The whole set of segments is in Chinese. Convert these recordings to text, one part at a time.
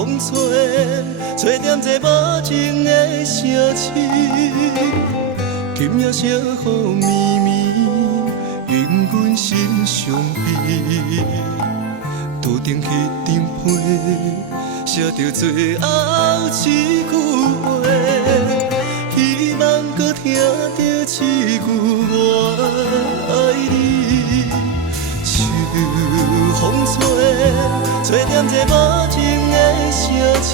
风吹，吹点这无情的城市。今夜小雨绵绵，引阮心伤悲。桌顶迄张被，写着最后一句话，希望搁听到一句我爱你。秋风吹，吹点这无情的城市。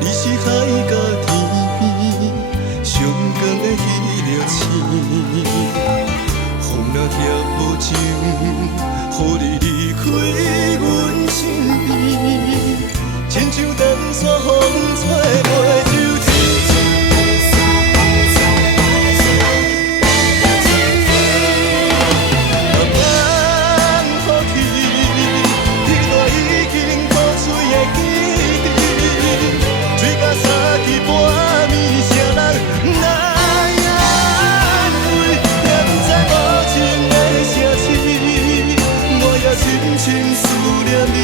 你是海角天边上光的迄粒星，风若遐无情，予你离开阮身边，亲像长线风吹袂就天。深深思念你，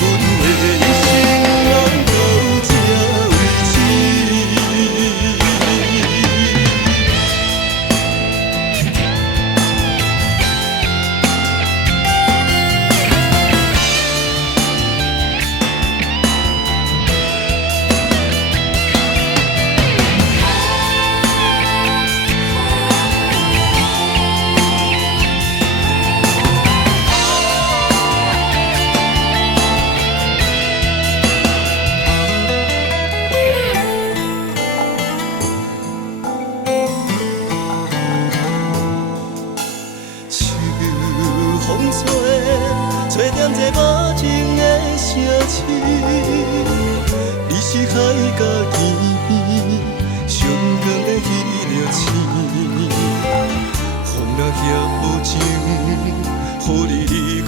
阮的一生拢到这为止。风吹，吹点这无情的城市。你是海角天边上光的迄粒星，风若遐无情，予你离开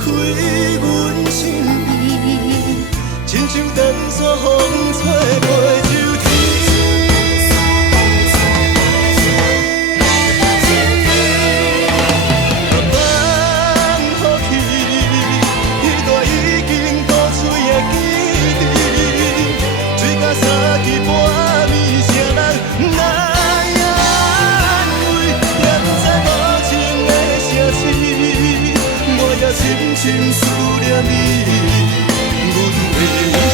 阮身边，亲像长线风吹袂就天。深深思念你，阮的。